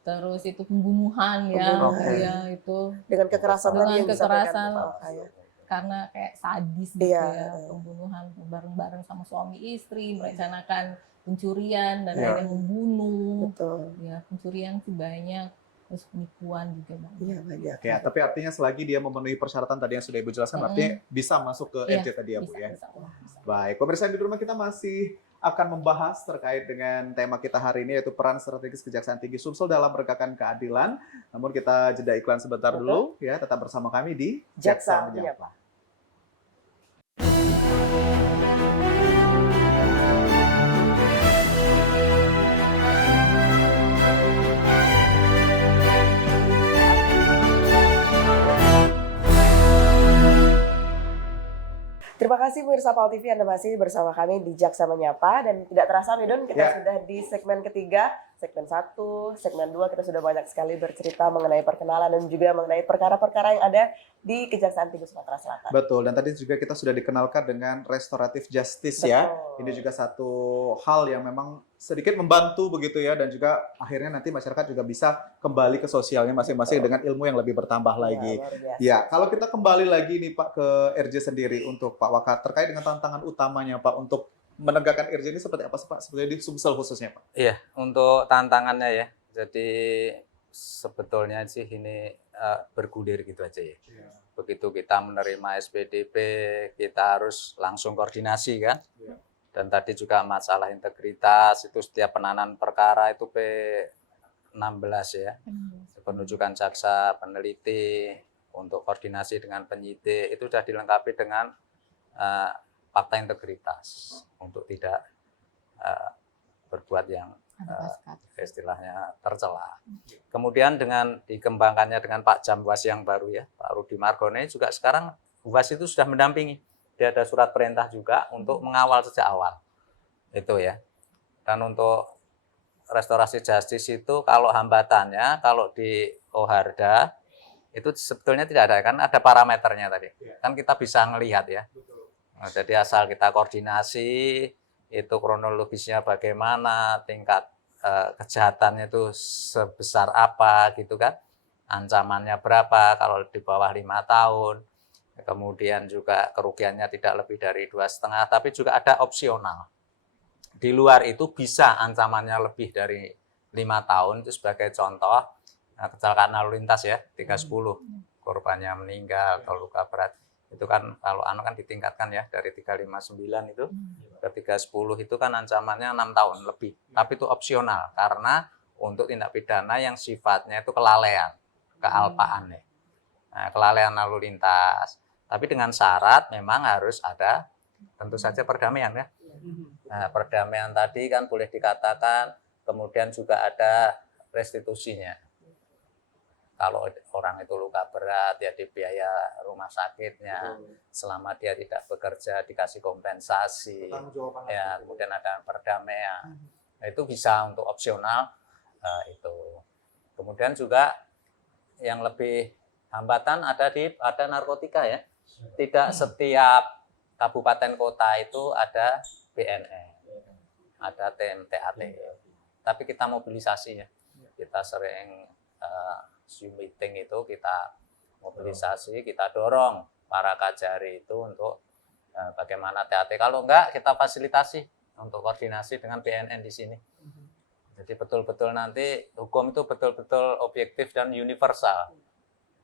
terus itu pembunuhan ya, Pembunuhan. ya itu Dengan kekerasan Dengan tadi yang disampaikan kekerasan. Bu Alka, ya. karena kayak sadis gitu Iya. ya, pembunuhan bareng-bareng sama suami istri, merencanakan pencurian dan Iya. akhirnya membunuh. Betul. Ya, pencurian sih banyak, terus penipuan juga banyak. Iya banyak. Ya, tapi artinya selagi dia memenuhi persyaratan tadi yang sudah Ibu jelaskan, artinya bisa masuk ke Iya, RJ tadi ya Bu bisa, ya. bisa. Bisa. Baik, pemirsa di rumah kita masih akan membahas terkait dengan tema kita hari ini yaitu peran strategis Kejaksaan Tinggi Sumsel dalam menegakkan keadilan. Namun kita jeda iklan sebentar dulu ya, tetap bersama kami di Jaksa Menyapa. Menyapa. Terima kasih pemirsa PAL TV, Anda masih bersama kami di Jaksa Menyapa, dan tidak terasa Midon kita Ya. sudah di segmen ketiga, segmen 1, segmen 2 kita sudah banyak sekali bercerita mengenai perkenalan dan juga mengenai perkara-perkara yang ada di Kejaksaan Tinggi Sumatera Selatan. Betul, dan tadi juga kita sudah dikenalkan dengan restoratif justice ya. Betul. Ini juga satu hal yang memang sedikit membantu begitu ya, dan juga akhirnya nanti masyarakat juga bisa kembali ke sosialnya masing-masing dengan ilmu yang lebih bertambah lagi. luar biasa. Ya, kalau kita kembali lagi nih Pak ke RJ sendiri untuk Pak Waka terkait dengan tantangan utamanya Pak untuk menegakkan RJ ini seperti apa sih Pak? Seperti di Sumsel khususnya Pak. Iya, untuk tantangannya ya. Jadi sebetulnya sih ini bergulir gitu aja ya. Begitu kita menerima SPDP, kita harus langsung koordinasi kan. Iya. Dan tadi juga masalah integritas, itu setiap penanganan perkara itu P16 ya. Penunjukan jaksa, peneliti, untuk koordinasi dengan penyidik, itu sudah dilengkapi dengan fakta integritas untuk tidak berbuat yang istilahnya tercela. Kemudian dengan dikembangkannya dengan Pak Jamwas yang baru ya, Pak Rudi Margone juga sekarang UAS itu sudah mendampingi. Dia ada surat perintah juga untuk mengawal sejak awal. Itu ya. Dan untuk restorasi justice itu kalau hambatannya, kalau di OHARDA itu sebetulnya tidak ada, kan ada parameternya tadi. Kan kita bisa ngelihat ya. Nah, jadi asal kita koordinasi, itu kronologisnya bagaimana, tingkat kejahatannya itu sebesar apa gitu kan, ancamannya berapa kalau di bawah 5 tahun, Kemudian juga kerugiannya tidak lebih dari 2,5, tapi juga ada opsional. Di luar itu bisa ancamannya lebih dari 5 tahun, itu sebagai contoh kecelakaan lalu lintas ya, 310, korbannya meninggal atau luka berat. Itu kan kalau kan ditingkatkan ya, dari 359 itu ke 310 itu kan ancamannya 6 tahun lebih. Tapi itu opsional, karena untuk tindak pidana yang sifatnya itu kelalaian, kealpaan ya. Nah, kelalaian lalu lintas. Tapi dengan syarat memang harus ada tentu saja perdamaian ya. Nah, perdamaian tadi kan boleh dikatakan, kemudian juga ada restitusinya. Kalau orang itu luka berat, ya dibiaya rumah sakitnya, selama dia tidak bekerja dikasih kompensasi, ya kemudian ada perdamaian. Nah, itu bisa untuk opsional itu. Kemudian juga yang lebih hambatan ada narkotika ya. Tidak setiap kabupaten kota itu ada BNN, ada TMTAT. Tapi kita mobilisasi ya. Kita sering Zoom meeting itu kita mobilisasi, kita dorong para kajari itu untuk bagaimana TAT. Kalau enggak, kita fasilitasi untuk koordinasi dengan BNN di sini. Jadi betul-betul nanti hukum itu betul-betul objektif dan universal.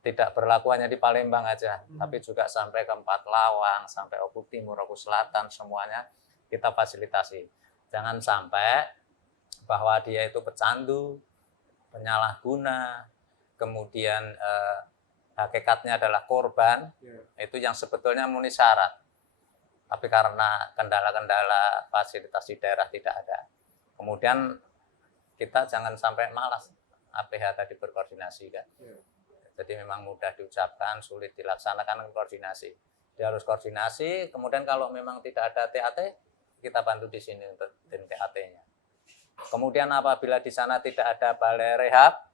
Tidak berlaku hanya di Palembang aja, tapi juga sampai ke Empat Lawang, sampai Oku Timur, Oku Selatan, semuanya kita fasilitasi. Jangan sampai bahwa dia itu pecandu, penyalahguna, kemudian hakikatnya adalah korban, itu yang sebetulnya memenuhi syarat. Tapi karena kendala-kendala fasilitas di daerah tidak ada. Kemudian kita jangan sampai malas, APH tadi berkoordinasi kan. Jadi memang mudah diucapkan, sulit dilaksanakan koordinasi. Dia harus koordinasi, kemudian kalau memang tidak ada TAT, kita bantu di sini untuk tim TAT-nya. Kemudian apabila di sana tidak ada balai rehab,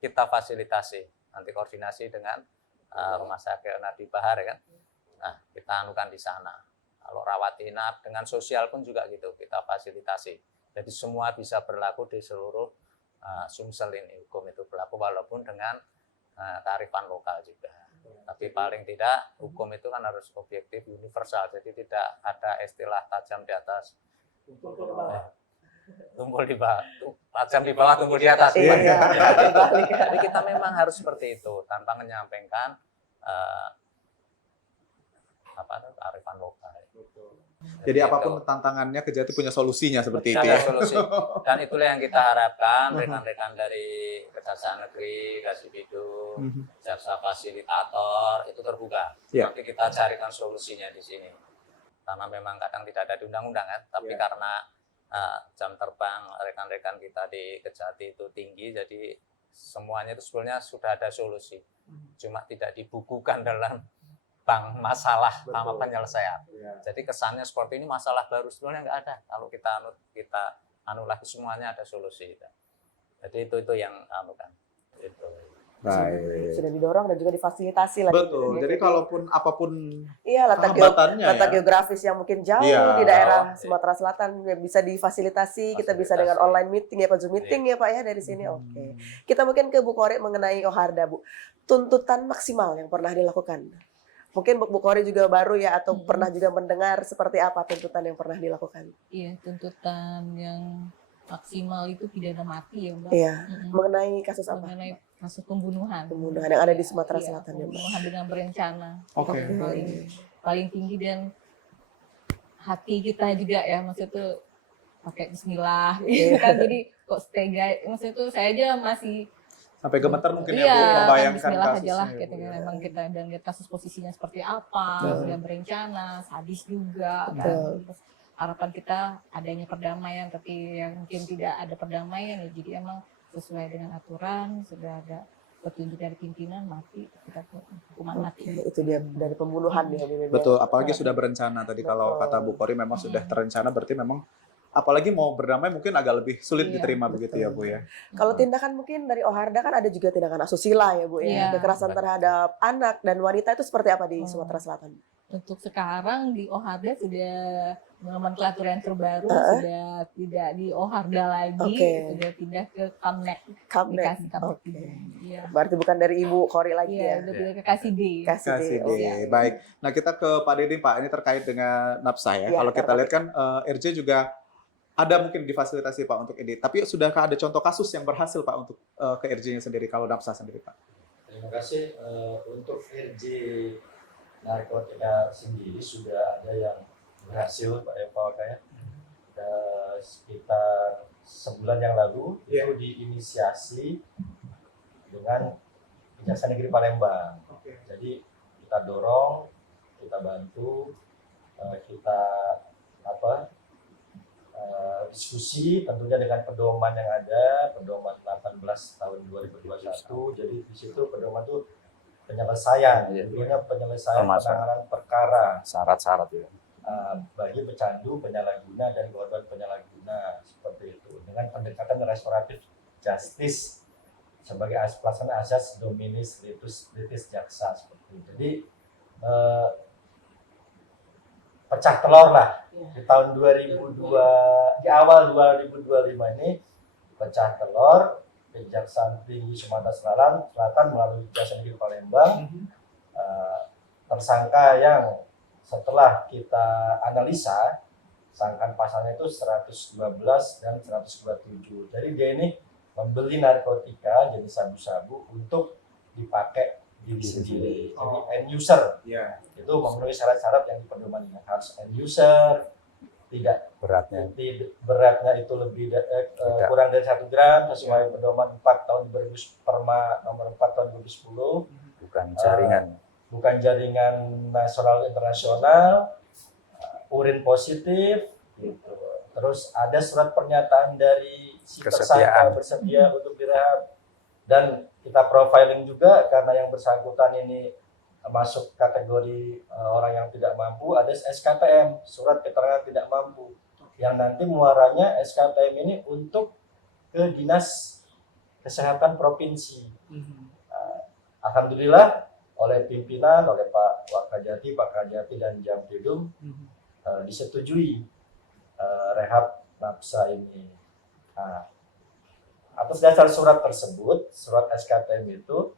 kita fasilitasi. Nanti koordinasi dengan Rumah Sakit Nadi Bahar ya kan. Nah, kita anukan di sana. Kalau rawat inap dengan sosial pun juga gitu, kita fasilitasi. Jadi semua bisa berlaku di seluruh Sumsel ini. Hukum itu berlaku walaupun dengan kearifan lokal juga. Tapi paling tidak hukum itu kan harus objektif, universal. Jadi tidak ada istilah tajam di atas, tumpul di bawah, tajam di bawah, tumpul di atas. Jadi kita memang harus seperti itu tanpa menyampaikan kearifan lokal. Jadi apapun tantangannya, Kejati punya solusinya seperti itu Ada ya. solusi. Dan itulah yang kita harapkan rekan-rekan dari Kejaksaan Negeri, Kasibidung, jaksa fasilitator itu terbuka. Ya. Nanti kita carikan solusinya di sini. Karena memang kadang tidak ada di undang-undang kan, tapi karena jam terbang rekan-rekan kita di Kejati itu tinggi, jadi semuanya itu sebenarnya sudah ada solusi. Cuma tidak dibukukan dalam bank masalah sama penyelesaian. Jadi kesannya seperti ini masalah baru, sebenarnya nggak ada. Kalau kita anu lagi semuanya ada solusi. Jadi itu yang kan. Itu. Baik. Sudah didorong dan juga difasilitasi lagi. Betul. Jadi kalaupun apapun letak ya. geografis yang mungkin jauh di daerah Sumatera Selatan ya bisa difasilitasi, kita bisa dengan online meeting ya Pak, Zoom meeting ya Pak ya dari sini. Oke. Kita mungkin ke Bu Kori mengenai Oharda Bu. Tuntutan maksimal yang pernah dilakukan. Mungkin Bu Kori juga baru ya atau pernah juga mendengar seperti apa tuntutan yang pernah dilakukan? Iya, tuntutan yang maksimal itu pidana mati ya Mbak. Iya. Mengenai kasus apa? Mengenai kasus pembunuhan. Pembunuhan yang ada di Sumatera Iya, Selatan ya Mbak. pembunuhan dengan berencana. Oke. Itu paling tinggi dan hati kita juga ya, maksudnya tuh pakai bismillah gitu kan. Jadi kok setega, maksudnya tuh saya aja masih Sampai gemetar mungkin ya Bu, iya, membayangkan bismillah aja kasusnya. lah ya, gitu Bu, kan. ya. Emang kita dan lihat kasus posisinya seperti apa, sudah berencana, sadis juga kan. Terus harapan kita adanya perdamaian, tapi yang mungkin tidak ada perdamaian ya, jadi emang sesuai dengan aturan, sudah ada petunjuk dari pimpinan mati, kita hukuman mati. Itu dia dari pembunuhan ya. Betul, apalagi sudah berencana tadi. Kalau kata Bu Kori memang sudah terencana, berarti memang apalagi mau berdamai mungkin agak lebih sulit Iya, diterima begitu ya Bu ya. Kalau tindakan mungkin dari Oharda kan ada juga tindakan asusila ya Bu ya. Iya. Kekerasan terhadap anak dan wanita itu seperti apa di Sumatera Selatan? Untuk sekarang di Oharda sudah nomenklatur yang terbaru sudah tidak di Oharda lagi, sudah pindah ke Kamnek. Dikasih Kamnek. Iya. Berarti bukan dari Ibu Kori lagi Iya, ya? udah pindah ke KCD. KCD. Baik. Nah, kita ke Pak Dede, Pak. Ini terkait dengan Napsa ya. Ya, Kalau kita lihat kan RJ juga ada mungkin difasilitasi Pak untuk ini. Tapi sudahkah ada contoh kasus yang berhasil Pak untuk ke RJ-nya sendiri kalau Napsa sendiri Pak? Terima kasih. Untuk RJ narkotika sendiri sudah ada yang berhasil Pak Eva ya. Sekitar sebulan yang lalu itu diinisiasi dengan Kejaksaan Negeri Palembang. Jadi kita dorong, kita bantu, kita diskusi tentunya dengan pedoman yang ada, pedoman 18 tahun 2021. Jadi di situ pedoman itu penyelesaian, tentunya penyelesaian penanganan perkara, syarat-syarat ya. Bagi pecandu, penyalahguna, dan korban penyalahguna seperti itu dengan pendekatan restoratif justice sebagai pelaksana asas dominis litis jaksa seperti itu. Jadi pecah telur lah di tahun 2002, di awal 2025 ini pecah telur Kejaksaan Tinggi Sumatera Selatan melalui Kejaksaan Negeri Palembang, tersangka yang setelah kita analisa sangkaan pasalnya itu 112 dan 127. Jadi dia ini membeli narkotika jenis sabu-sabu untuk dipakai diri sendiri. Jadi end user itu memenuhi syarat-syarat yang dipedoman, harus end user, tidak beratnya itu lebih kurang dari 1 gram sesuai pedoman 4 tahun 2000 Perma nomor 4 tahun 2010. Bukan jaringan nasional internasional, urin positif, gitu. Terus ada surat pernyataan dari si tersangka bersedia untuk direhab, dan kita profiling juga karena yang bersangkutan ini masuk kategori orang yang tidak mampu, ada SKTM, surat keterangan tidak mampu, yang nanti muaranya SKTM ini untuk ke Dinas Kesehatan Provinsi. Alhamdulillah oleh pimpinan, oleh Pak Wakajati, Pak Kajati, dan Jampidum disetujui rehab Napsa ini. Atas dasar surat tersebut, surat SKTM itu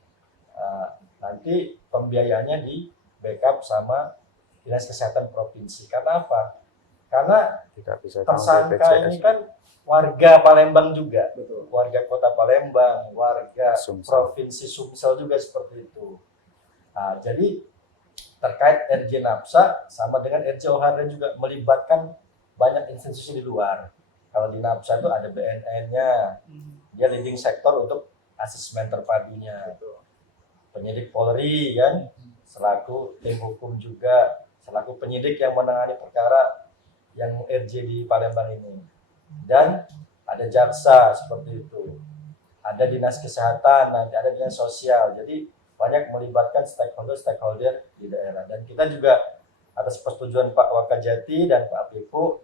nanti pembiayaannya di backup sama Dinas Kesehatan Provinsi. Karena apa? Karena tersangka ini kan warga Palembang juga, warga Kota Palembang, warga Provinsi Sumsel juga seperti itu. Jadi terkait RJ Napsa sama dengan RJ Oharda juga melibatkan banyak institusi di luar. Kalau di Napsa itu ada BNN-nya, dia leading sektor untuk asesmen terpadunya. Penyidik Polri kan, selaku tim hukum juga, selaku penyidik yang menangani perkara yang RJ di Palembang ini. Dan ada jaksa seperti itu. Ada Dinas Kesehatan, nanti ada Dinas Sosial. Jadi banyak melibatkan stakeholder di daerah, dan kita juga atas persetujuan Pak Wakajati dan Pak Piku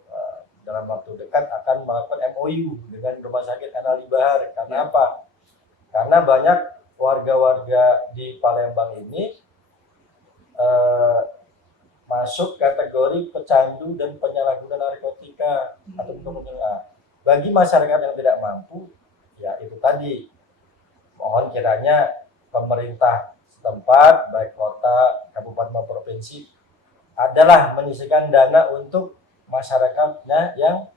dalam waktu dekat akan melakukan MOU dengan Rumah Sakit Anali Bahar. Karena apa? Karena banyak warga-warga di Palembang ini masuk kategori pecandu dan penyalahguna narkotika atau penyalahguna. Bagi masyarakat yang tidak mampu, ya itu tadi, mohon kiranya pemerintah setempat, baik kota, kabupaten maupun provinsi, adalah menyisihkan dana untuk masyarakatnya yang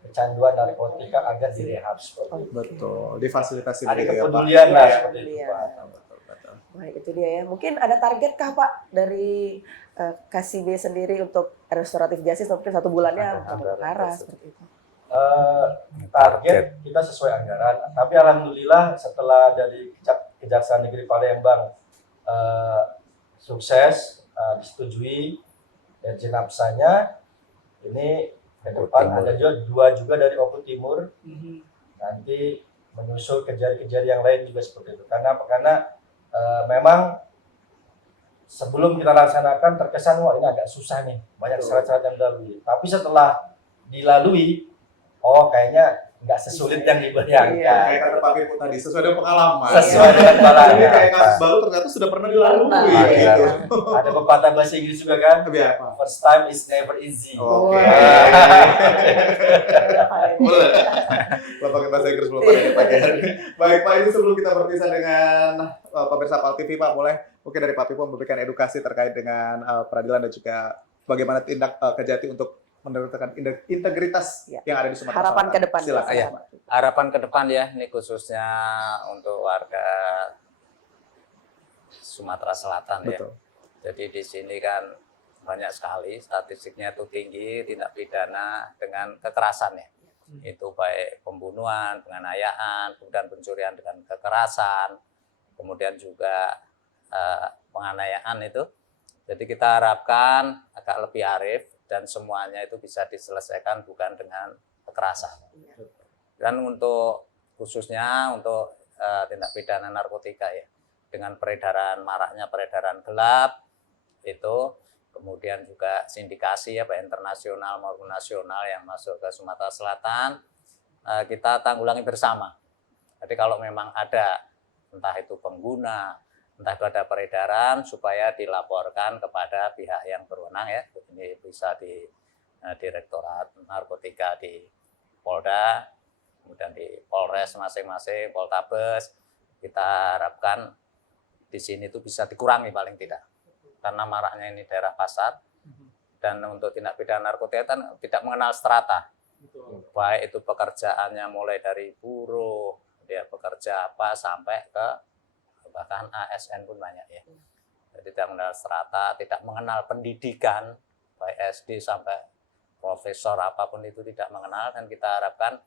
kecanduan narkotika agar direhab seperti itu. Betul, difasilitasi Ada begitu ya, Pak. kepedulian lah Iya, seperti itu, Pak. Baik, itu dia ya. Mungkin ada target kah Pak dari KCB sendiri untuk restoratif justice, mungkin 1 bulannya untuk perkara seperti itu? Target kita sesuai anggaran, tapi alhamdulillah setelah dari Kejaksaan Negeri Palembang sukses disetujui RJ Napsanya, ini ke depan ada juga 2 juga dari Oku Timur, nanti menyusul kejari-kejari yang lain juga seperti itu. Karena apa? Karena memang sebelum kita laksanakan terkesan wah ini agak susah nih, banyak syarat-syarat yang dilalui. Tapi setelah dilalui, oh kayaknya nggak sesulit yang dibayangkan. Iya. Kayak kata Pak Pipo tadi, sesuai dengan pengalaman. Sesuai dengan Jadi pengalaman. kayak kasus baru ternyata sudah pernah dilalui Iya. gitu. Ada pepatah bahasa Inggris juga kan? Tapi apa? First time is never easy. Oke. Iya. Boleh. Kalau pakai bahasa Inggris belum pernah dipakai. Baik Pak, ini sebelum kita berpisah dengan pemirsa PAL TV, Pak, boleh mungkin dari Pak Pipo memberikan edukasi terkait dengan peradilan dan juga bagaimana tindak Kejati untuk menerapkan integritas Ya. yang ada di Sumatera Harapan Selatan. ke depan. Silakan. Iya. Pak. Harapan ke depan ya, ini khususnya untuk warga Sumatera Selatan ya. Betul. Jadi di sini kan banyak sekali statistiknya itu tinggi tindak pidana dengan kekerasan ya. Itu baik pembunuhan, penganiayaan, kemudian pencurian dengan kekerasan, kemudian juga penganiayaan itu. Jadi kita harapkan agak lebih arif dan semuanya itu bisa diselesaikan bukan dengan kekerasan. Dan untuk khususnya untuk tindak pidana narkotika ya, dengan maraknya peredaran gelap itu, kemudian juga sindikasi ya baik internasional maupun nasional yang masuk ke Sumatera Selatan, kita tanggulangi bersama. Jadi kalau memang ada entah itu pengguna, entah itu ada peredaran, supaya dilaporkan kepada pihak yang berwenang ya. Ini bisa di Direktorat Narkotika di Polda, kemudian di Polres masing-masing, Poltabes. Kita harapkan di sini itu bisa dikurangi paling tidak. Karena maraknya ini daerah pasar, dan untuk tindak pidana narkotika kan tidak mengenal strata. Baik itu pekerjaannya mulai dari buruh, dia bekerja apa, sampai ke bahkan ASN pun banyak ya. Jadi tidak mengenal strata, tidak mengenal pendidikan, baik SD sampai profesor apapun itu tidak mengenal, dan kita harapkan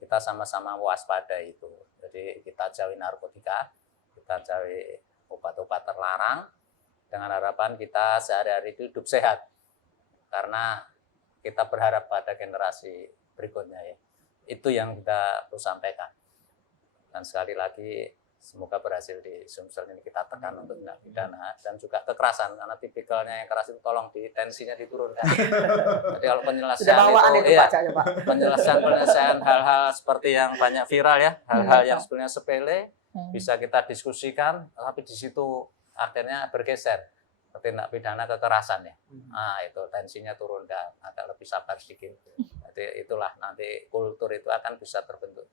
kita sama-sama waspada itu. Jadi kita jauhi narkotika, kita jauhi obat-obat terlarang, dengan harapan kita sehari-hari itu hidup sehat. Karena kita berharap pada generasi berikutnya ya. Itu yang kita perlu sampaikan. Dan sekali lagi semoga berhasil di Sumsel ini kita tekan untuk tindak pidana dan juga kekerasan, karena tipikalnya yang keras itu tolong tensinya diturunkan. Jadi kalau penyelesaian itu ya, penyelesaian hal-hal seperti yang banyak viral ya, hal-hal yang sebenarnya sepele bisa kita diskusikan, tapi di situ akhirnya bergeser ke tindak pidana kekerasan ya. Nah, itu tensinya turun dan agak lebih sabar sedikit. Jadi itulah nanti kultur itu akan bisa terbentuk.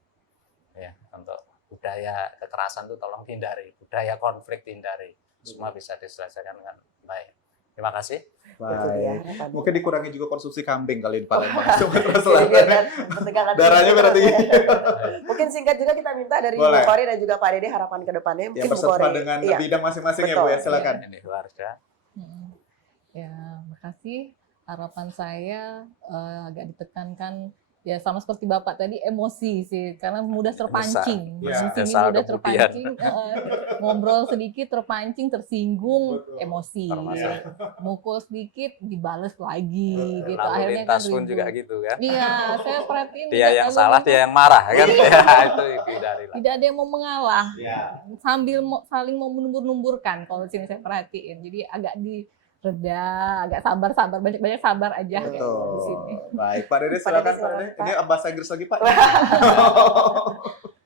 Ya, untuk budaya kekerasan itu tolong hindari, budaya konflik hindari. Semua bisa diselesaikan dengan baik. Terima kasih. Baik. Mungkin dikurangi juga konsumsi kambing kali di Palembang, Sumatera Jadi Selatan. Darahnya biar tinggi. Mungkin singkat juga kita minta dari Boleh. Bu Kori dan juga Pak Dede harapan ke depannya. Ya, Mungkin Bu bersesuaian Kori. dengan Iya. bidang masing-masing ya, Bu Betul. ya. Silakan. Ini warga. Ya, makasih. Harapan saya agak ditekankan ya sama seperti Bapak tadi, emosi sih, karena mudah terpancing. Ya, Di sini asal mudah kemudian. terpancing, ngobrol sedikit terpancing, tersinggung, Betul. emosi. Termasuk. Mukul sedikit dibales lagi gitu. Lalu Akhirnya lintas kan pun ribut. juga gitu kan. Iya, saya perhatiin. Dia juga yang lalu salah, lintas dia yang marah kan. Ya, itu dihindari lah. tidak ada yang mau mengalah. Ya. Sambil saling mau menumbuр-numburkan kalau sini saya perhatiin. Jadi agak direda, agak sabar-sabar, banyak-banyak sabar aja di Betul. sini. Baik, Pak Dede Pak silakan Dede, Pak Dede. silakan, Ini bahasa Inggris lagi, Pak.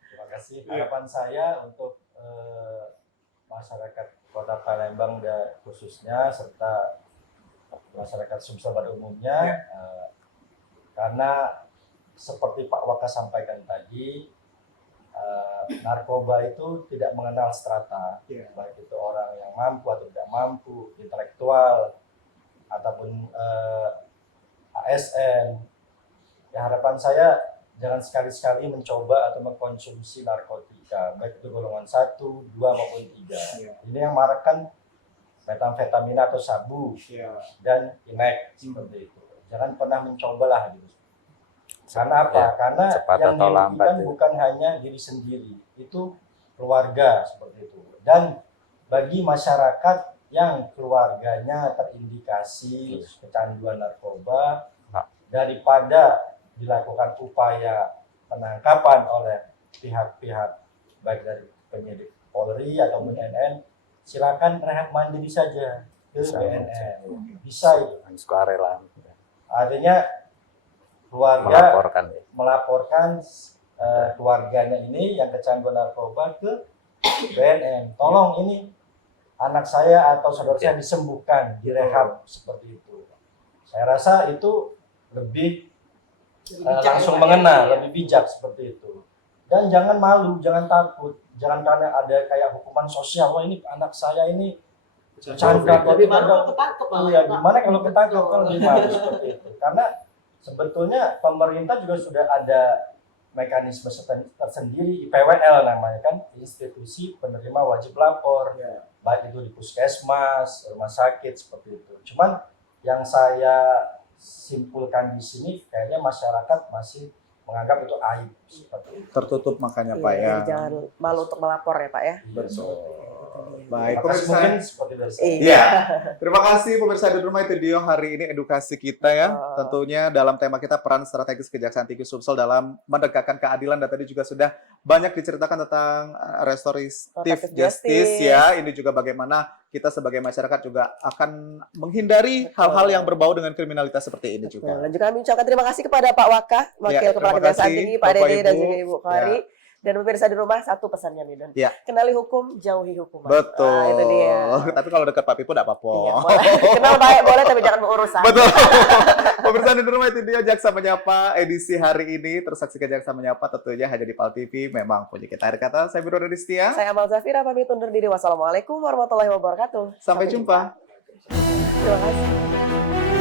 Terima kasih. Harapan saya untuk masyarakat Kota Palembang dan khususnya serta masyarakat Sumsel pada umumnya, karena seperti Pak Waka sampaikan tadi, narkoba itu tidak mengenal strata, baik itu orang yang mampu atau tidak mampu, intelektual ataupun ASN. Ya, harapan saya jangan sekali-sekali mencoba atau mengkonsumsi narkotika, baik itu golongan 1, 2 maupun 3. Ini yang marak kan metamfetamina atau sabu dan inek seperti itu. Jangan pernah mencobalah gitu. Karena apa? Ya, Karena cepat yang atau lambat dirugikan ya. bukan hanya diri sendiri, itu keluarga seperti itu. Dan bagi masyarakat yang keluarganya terindikasi kecanduan narkoba, daripada dilakukan upaya penangkapan oleh pihak-pihak baik dari penyidik Polri atau BNN, silakan rehat mandiri saja ke BNN. Bisa itu. Sukarela. Artinya keluarga melaporkan. keluarganya ini yang kecanduan narkoba ke BNN. Tolong ini anak saya atau saudara saya disembuhkan, direhab seperti itu. Saya rasa itu lebih langsung mengena, lebih bijak seperti itu. Dan jangan malu, jangan takut, jangan karena ada kayak hukuman sosial. Wah ini anak saya ini canda. Gimana kalau ketangkep? Iya, gimana kalau ketangkep kan lebih malu seperti itu. Karena sebetulnya pemerintah juga sudah ada mekanisme tersendiri, IPWL namanya kan, institusi penerima wajib lapor, baik itu di puskesmas, rumah sakit seperti itu. Cuman yang saya simpulkan di sini kayaknya masyarakat masih menganggap itu aib seperti itu. Tertutup makanya Pak Iya, ya. jadi jangan malu untuk melapor ya Pak ya. Betul. Baik, Terima kasih, pemirsa. mungkin seperti dari saya. Iya. Terima kasih pemirsa di rumah, itu dia hari ini edukasi kita ya. Tentunya dalam tema kita peran strategis Kejaksaan Tinggi Sumsel dalam menegakkan keadilan, dan tadi juga sudah banyak diceritakan tentang restoratif justice ya. Ini juga bagaimana kita sebagai masyarakat juga akan menghindari hal-hal yang berbau dengan kriminalitas seperti ini juga. Dan juga kami ucapkan terima kasih kepada Pak Waka, Wakil Kepala Kejaksaan Tinggi, Pak Bapak, Dede dan Ibu. juga Ibu Kori. Dan pemirsa di rumah, satu pesannya Midon. Ya. Kenali hukum, jauhi hukuman. Betul. Ah, itu dia. Tapi kalau dekat Papi pun tidak apa-apa. Iya, boleh. Kenal baik boleh, tapi jangan berurusan. Betul. Pemirsa di rumah, itu dia Jaksa Menyapa edisi hari ini. Terus saksikan Jaksa Menyapa tentunya hanya di PAL TV. Memang punya kita. Akhir kata, saya Biro Radistia. Saya Amal Zafira, pamit undur diri. Wassalamualaikum warahmatullahi wabarakatuh. Sampai jumpa. Terima kasih.